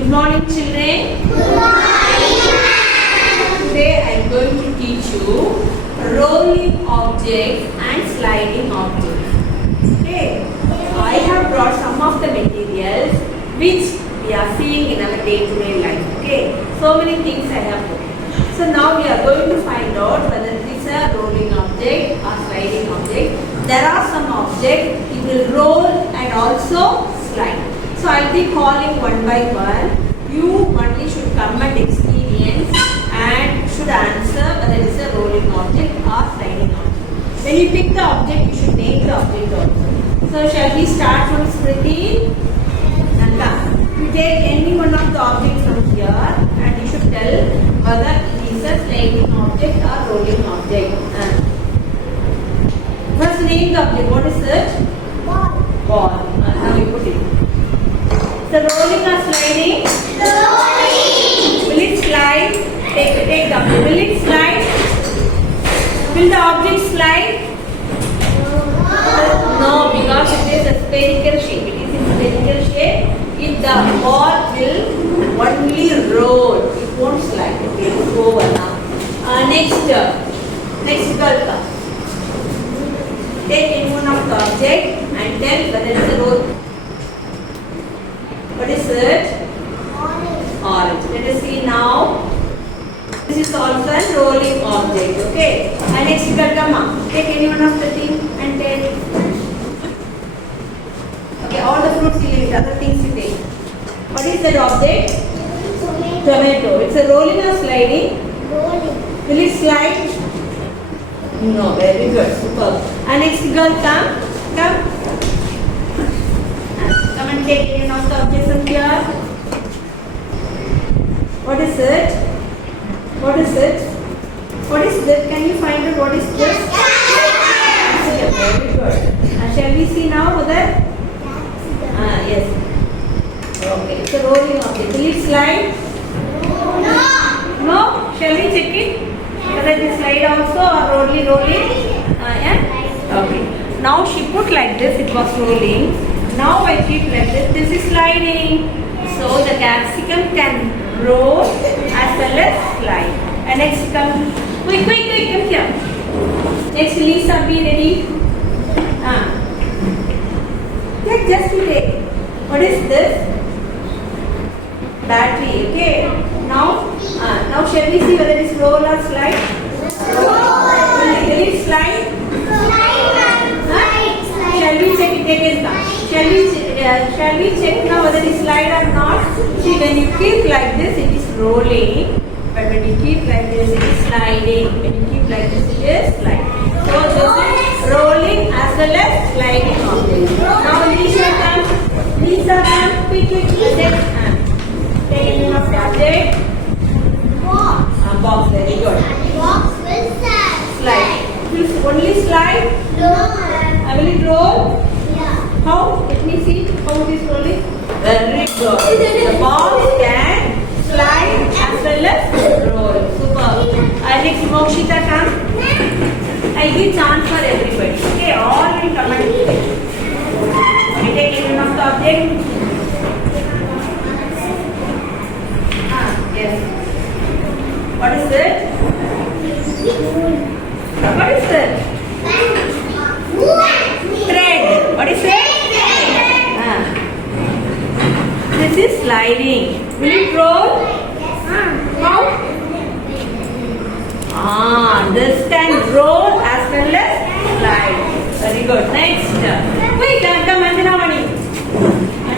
Good morning, children. Good morning. Today I am going to teach you rolling objects and sliding objects. Okay. I have brought some of the materials which we are seeing in our day-to-day life. Okay. So many things I have put. So now we are going to find out whether it is a rolling object or sliding object. There are some objects it will roll and also slide. So I will be calling one by one. You only should come and experience and should answer whether it is a rolling object or sliding object. When you pick the object, you should name the object also. So shall we start from Smriti? Nanda. You take any one of the objects from here and you should tell whether it is a sliding object or rolling object. First name the object. What is it? Ball. Ball. Now you put it. So rolling or sliding? Rolling. Will it slide? Take the object. Will it slide? Will the object slide? No, because it is a spherical shape. It is in spherical shape. If the ball will only roll, it won't slide. It will go over now. Next girl come. Take any one of the object and tell whether it is a roll. What is it? Orange. Let us see now. This is also a rolling object. Okay. And next girl come up. Take any one of the things and tell. Okay. All the fruits you eat. Other things you take. What is that object? Tomato. It's a rolling or sliding? Rolling. Will it slide? No. Very good. Superb. And next girl come. Come. Come and take any one of the objects from here. What is it? What is it? What is this? Can you find out what is this? Very good. Shall we see now whether? Yes. Okay. It's a rolling object. Will it slide? No. No? Shall we check it? Whether it is slide also or rolling? Yeah? Okay. Now she put like this. It was rolling. Now I keep like this. This is sliding. So the capsicum can roll as well as slide. And next come. Quick, come here. Next Lisa, be ready. Take just today. What is this? Battery. Okay. Now shall we see whether it is roll or slide? Roll. Will it slide? Slide. Shall we check it again? Shall we check now whether it is slide or not? See, when you keep like this, it is rolling. But when you keep like this, it is sliding. When you keep like this, it is sliding. So this is rolling as well as sliding object. Now Lisa come. Quick. Take any one of the object. Box. Box, very good. Box will Slide. Will it only slide? No. Will it roll? Yeah. How? Let me see how it is rolling. Very good. The ball can slide as well as roll. Super. Next, Mokshita come. I give chance for everybody. Okay, all will come and I take any one of the object. Yes. What is it? What is it? Thread. What is it? This is sliding. Will it roll? How? This can roll as well as slide. Very good. Next. Wait, come Anjanamani.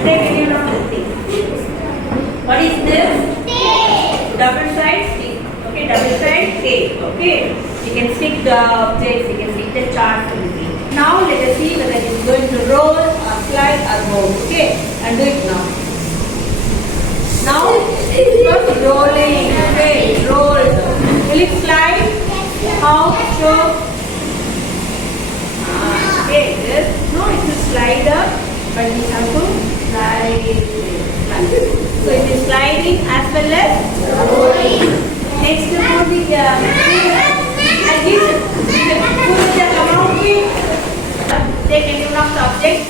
Take any one of the things. What is this? Double side stick. Okay, double side tape. Okay. You can stick the objects, you can stick the chart. Now let us see whether it is going to roll or slide or move. Okay, and do it now. Now it was rolling. Okay, roll. Will it slide? How? Show. Okay, this. No, it will slide up, but we have to slide. So it is sliding as well as rolling. Next, put the and this. Take any one of the objects.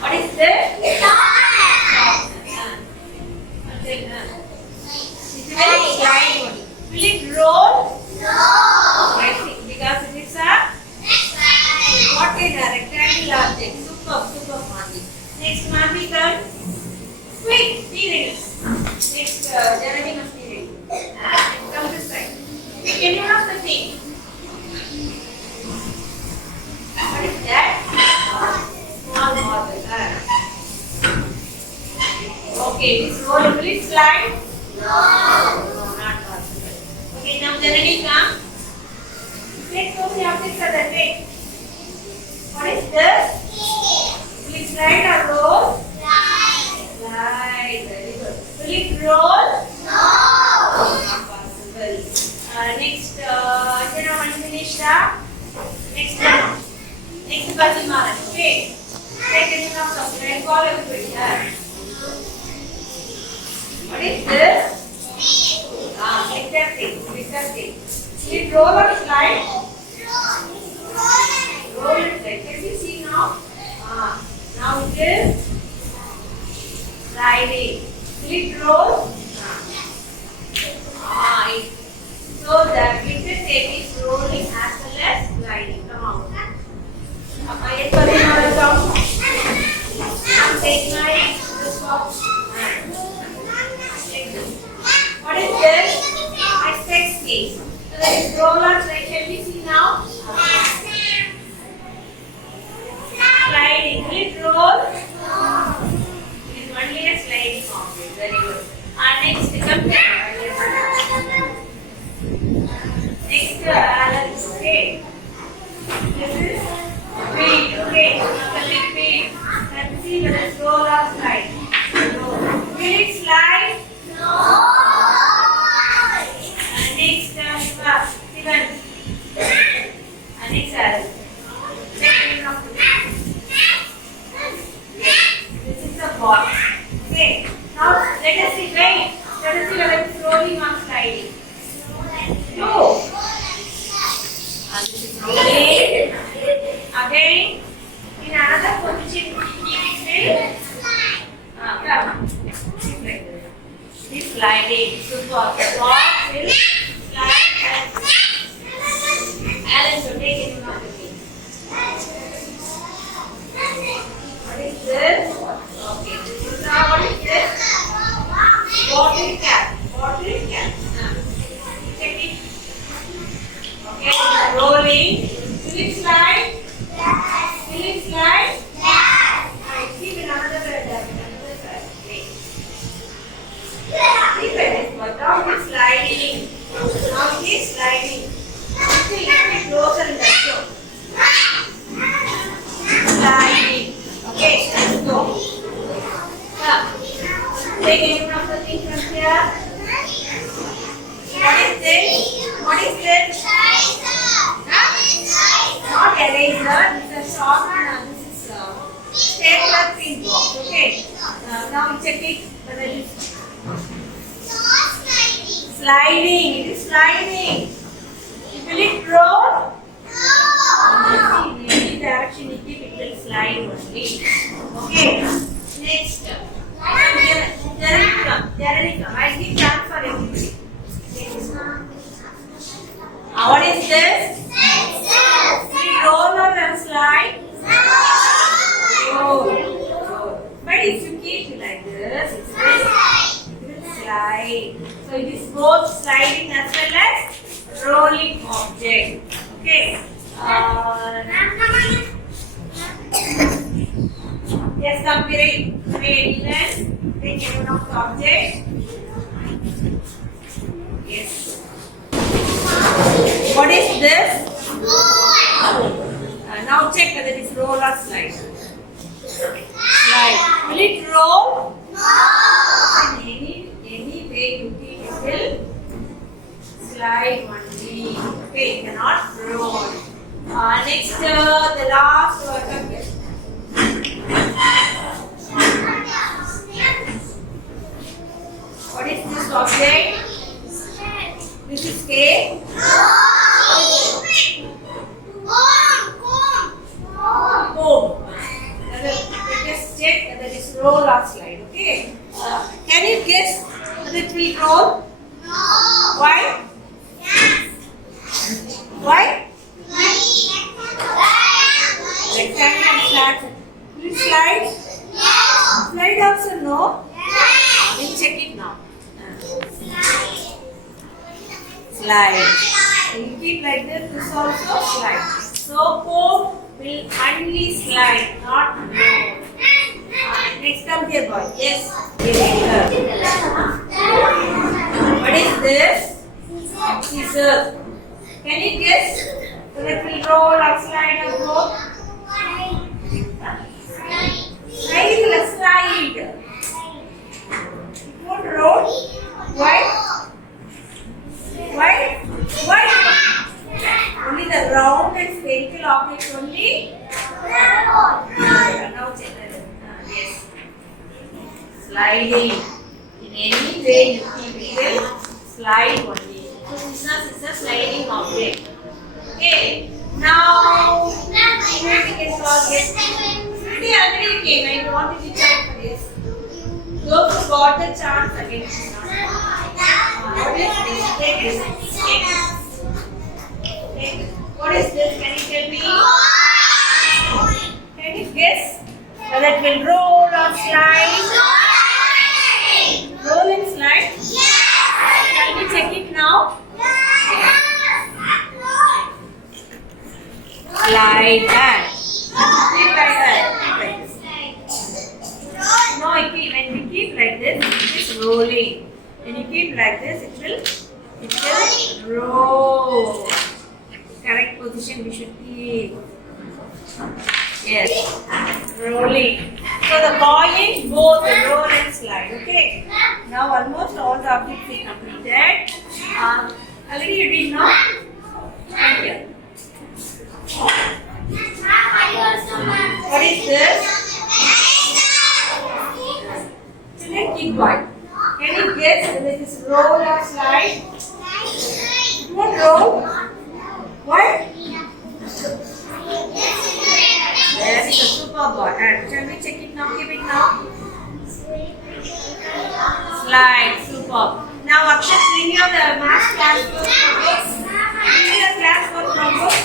What is this? Slide only. Will it roll? No. Let's see. Because it is a what is a rectangular object. Super Manvi. Next Manvi turn. Quick, be ready. Next Janani must be ready. Come this side. Pick any one of the thing. What is that? Small marble. Okay, this roll will it slide? No. No, not possible. Okay, now Janani come. Take those objects at the way. What is this? Will it slide or roll? Slide. Very good. Will it roll? No. Not possible. Next, Jana, one finish that. Next Bajimara. Okay. Take any of the red ball everybody. What is this? Glitter thing. Will it roll or slide? Roll it like. Can you see now? Now it is sliding. Will it roll? So the glitter tape is rolling as well as sliding. Come on. Take my this box. What is this? My sex case. So that is roller. Can we see now? Sliding. Will it roll? It is only a sliding object. Very good. Next, come here. Next, okay. This is feet. Okay. The big feet. Let's see whether it's roll or slide. Will it slide? No. Next, Sivan. Next, this is the ball. Okay. Now let us see. Wait. Let us see whether it's rolling or sliding. No. This is rolling. Again, in another position, keep it still. Come. This sliding. Super. The ball will slide and Alan, so take it from the feet. What is this? Okay, this is what is this? Bottle cap. Check it. Okay, rolling. Will it slide? Will it slide? Right, keep it another side. Wait. Keep it. Now it is sliding. Still little bit closer in that show. Sliding. Okay, let's go. Take any one of the things from here. What is this? Not eraser. This is short and this is stapler pin box. Okay. Now check it whether it is sliding. It is sliding. Will it roll? In any direction you keep, it will slide only. Okay. Next. Jaranika. I give chance for everybody. What is this? Will it roll or slide? Roll. But if you keep it like this, it will slide. So it is both sliding as well as rolling object. Okay. Yes, come here. Then take one of the object. Yes. What is this? Now check whether it is roll or slide. Slide. Will it roll? Any way you take it will slide only. Okay, it cannot roll. Next, the last word. What is this object? This is cake. Comb. Just check whether it is roll or slide. Okay. Can you guess whether it will roll? No. Why? Why? Rectangle and flat. Will it slide? Slide also no? We'll check it now. Slide. You keep like this, this also slide. So comb will only slide, not roll. Next come here boy. Yes. What is this? Scissors. Can you guess? So it will roll or slide or go? Slide. It won't roll. Why? Why? Why? Only the round and spherical objects only. Now check that. Yes. Sliding. In any way you keep it will slide only. So scissors is a sliding object. Okay. Now we can solve this. Today already came. I wanted to check for this. Those who got the chance again. What is this? Take this. Take this. Take this. What is this? Can you tell me? Can you guess? Whether it will roll or slide? Roll and slide? Shall we check it now? Slide that. Keep like that. Keep like this. No, when we keep like this, it is rolling. When you keep like this, it will roll. Correct position we should keep. Yes, rolling. So the bowling, both the roll and slide. Okay. Now almost all the objects we completed. Already you did now. Thank you. What is this? Children, keep quiet. Can you guess whether it is roll or slide? It won't roll. Why? Yes, it's a super boy. Shall we check it now? Keep it now. Slide, super. Now, Akshat, bring your math class book. Bring your class book notebook.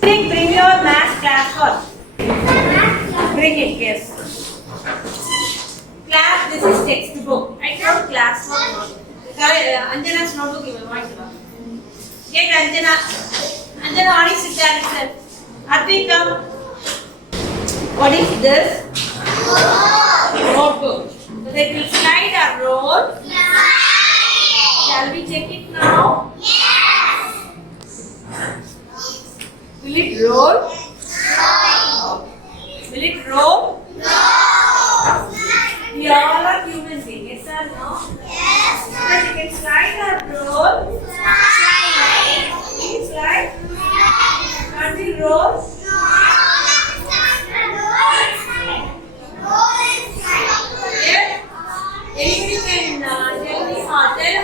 Bring your math class book. Bring it, yes. Class, this is textbook. I told class book. Anjana's notebook you will want to. Get Anjana. Anjana, what is it? Advi, come. What is this? Notebook. So they will slide or roll. Shall we check it now? Will it roll? Will it roll? We all are human beings. Yes or no? But you can slide or roll. Please slide. Can't we roll? Yes. Anybody can tell me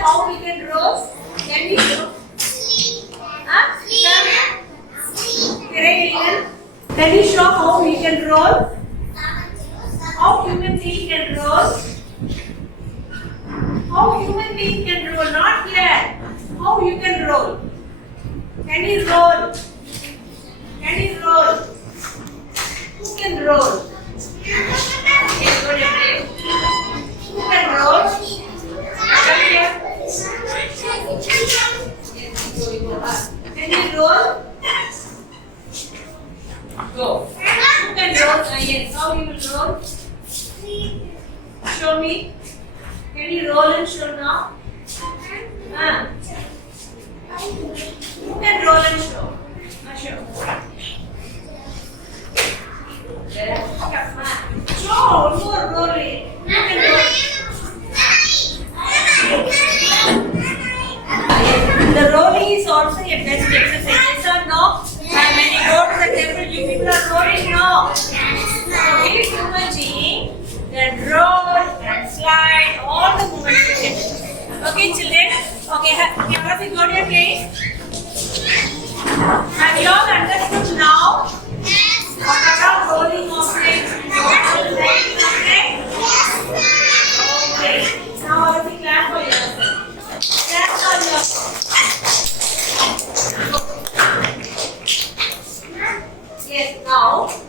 how we can roll? Can we roll? Can you show how we can roll? How human being can roll? How human being can roll? Not here. How you can roll? Can you roll? Can you roll? Who can roll? Yes, go ahead. Who can roll? Come here. Yes, go. Can you roll? Go. Who can roll? Yes, how you will roll? Show me. Can you roll and show now? Who can roll and show? Show. Show. More rolling. Who can roll? The rolling is also a best exercise. Yes or no? And when you go to the temple, you people are rolling. No. So very human being that roll and slide all the movements you can. Okay, children. Okay, have you got your place? Have you all understood now? What are rolling objects? Sliding objects? Okay. Now, have you clap for yourself? Clap for yourself. Now